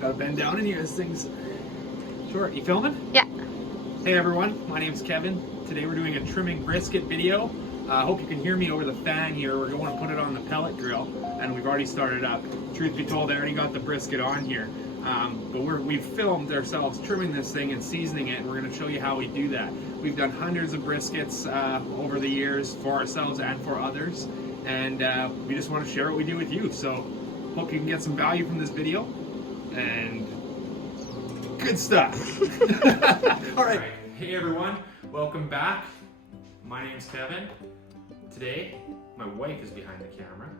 Gotta bend down in here. This thing's short. You filming? Yeah. Hey everyone, my name's Kevin. Today we're doing a trimming brisket video. I hope you can hear me over the fan here. We're going to put it on the pellet grill, and we've already started up. Truth be told, I already got the brisket on here. But we've filmed ourselves trimming this thing and seasoning it, and we're going to show you how we do that. We've done hundreds of briskets over the years for ourselves and for others, and we just want to share what we do with you. So hope you can get some value from this video, and good stuff. All right. Hey everyone, welcome back. My name's Kevin. Today, my wife is behind the camera,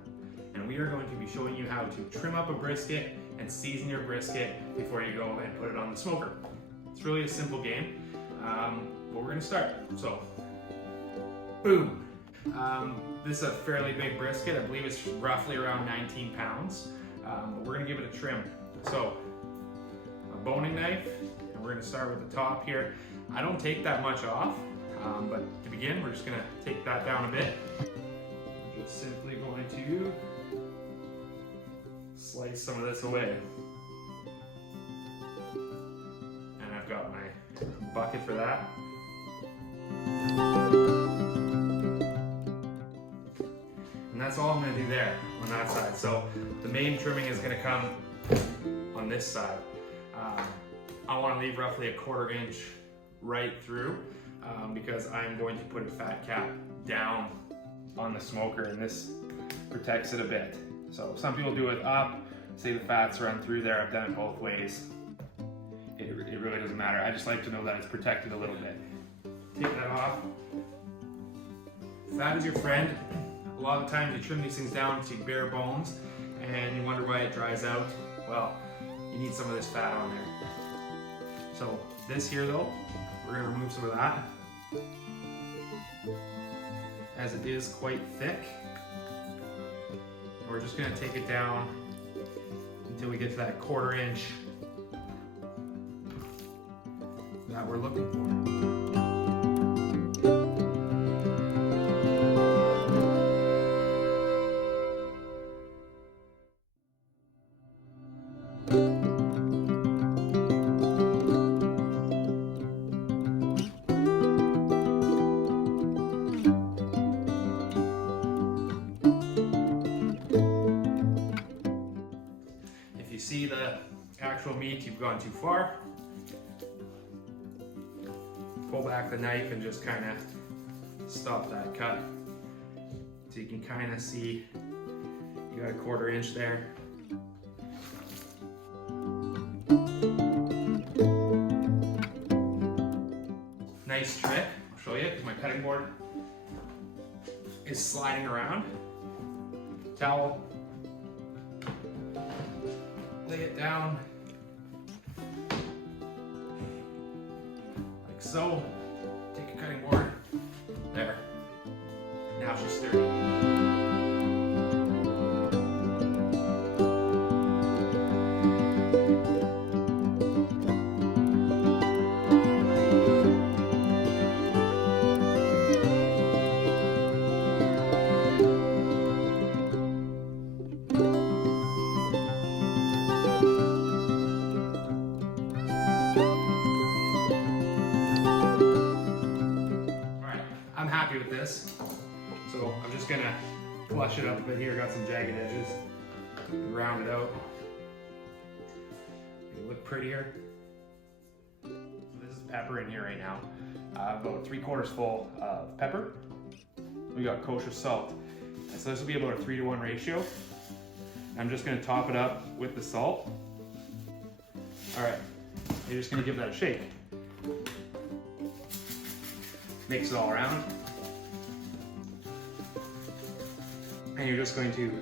and we are going to be showing you how to trim up a brisket and season your brisket before you go and put it on the smoker. It's really a simple game, but we're gonna start. So, boom. This is a fairly big brisket. I believe it's roughly around 19 pounds, but we're gonna give it a trim. So, a boning knife, and we're gonna start with the top here. I don't take that much off, but to begin, we're just gonna take that down a bit. We're just simply going to slice some of this away. And I've got my bucket for that. And that's all I'm gonna do there on that side. So the main trimming is gonna come on this side. I wanna leave roughly a 1/4 inch right through because I'm going to put a fat cap down on the smoker, and this protects it a bit. So some people do it up, say the fats run through there. I've done it both ways. It really doesn't matter. I just like to know that it's protected a little bit. Take that off. Fat is your friend. A lot of times you trim these things down to bare bones and you wonder why it dries out. Well, you need some of this fat on there. So this here though, we're gonna remove some of that, as it is quite thick. We're just gonna take it down until we get to that 1/4 inch that we're looking for. See the actual meat, you've gone too far. Pull back the knife and just kind of stop that cut. So you can kind of see you got a 1/4 inch there. Nice trick, I'll show you, because my cutting board is sliding around. Towel. Lay it down like so. Take a cutting board. There. Now she's sturdy. I'm happy with this, so I'm just gonna flush it up a bit here. Got some jagged edges, round it out. Make it look prettier. So this is pepper in here right now. About 3/4 full of pepper. We got kosher salt, and so this will be about a 3-to-1 ratio. I'm just gonna top it up with the salt. All right, you're just gonna give that a shake. Mix it all around. And you're just going to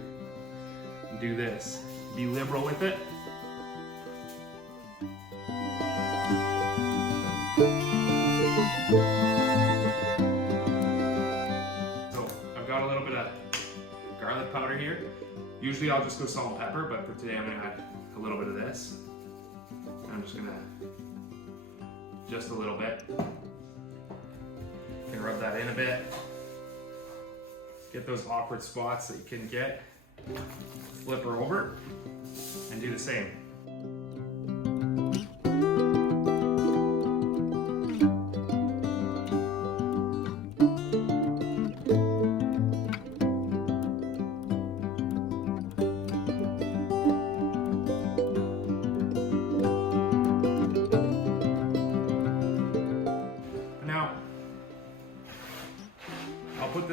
do this. Be liberal with it. So I've got a little bit of garlic powder here. Usually I'll just go salt and pepper, but for today I'm gonna add a little bit of this. I'm just gonna, just a little bit. You can rub that in a bit. Get those awkward spots that you can get. Flip her over and do the same.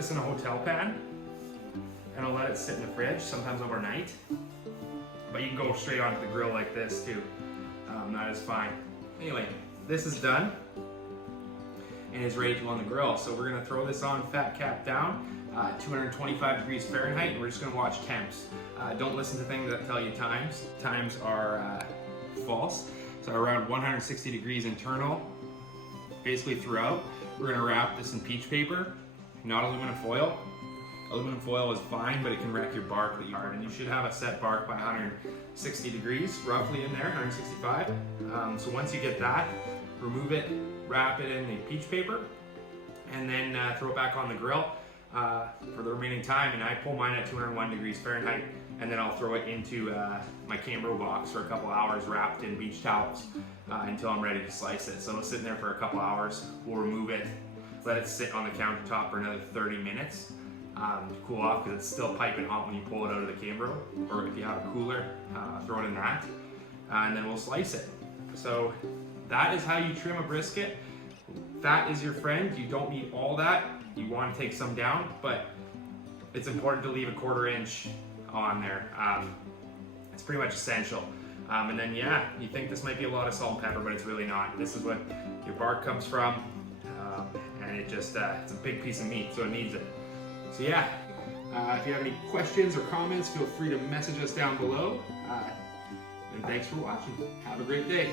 this in a hotel pan and I'll let it sit in the fridge, sometimes overnight. But you can go straight onto the grill like this too. That is fine. Anyway, this is done and is ready to go on the grill. So we're gonna throw this on, fat cap down, 225 degrees Fahrenheit, and we're just gonna watch temps. Don't listen to things that tell you times. Times are false. So around 160 degrees internal, basically throughout. We're gonna wrap this in peach paper, not aluminum foil. Aluminum foil is fine, but it can wreck your bark that you are, and you should have a set bark by 160 degrees, roughly in there, 165. So once you get that, remove it, wrap it in the peach paper, and then throw it back on the grill for the remaining time. And I pull mine at 201 degrees Fahrenheit, and then I'll throw it into my Cambro box for a couple hours, wrapped in beach towels until I'm ready to slice it. So it'll sit in there for a couple hours. We'll remove it, let it sit on the countertop for another 30 minutes. To cool off, because it's still piping hot when you pull it out of the Cambro, or if you have a cooler, throw it in that, and then we'll slice it. So that is how you trim a brisket. Fat is your friend. You don't need all that. You want to take some down, but it's important to leave a 1/4 inch on there. It's pretty much essential. And then yeah, you think this might be a lot of salt and pepper, but it's really not. This is what your bark comes from, and it just it's a big piece of meat, so it needs it. So yeah, if you have any questions or comments, feel free to message us down below. And thanks for watching. Have a great day.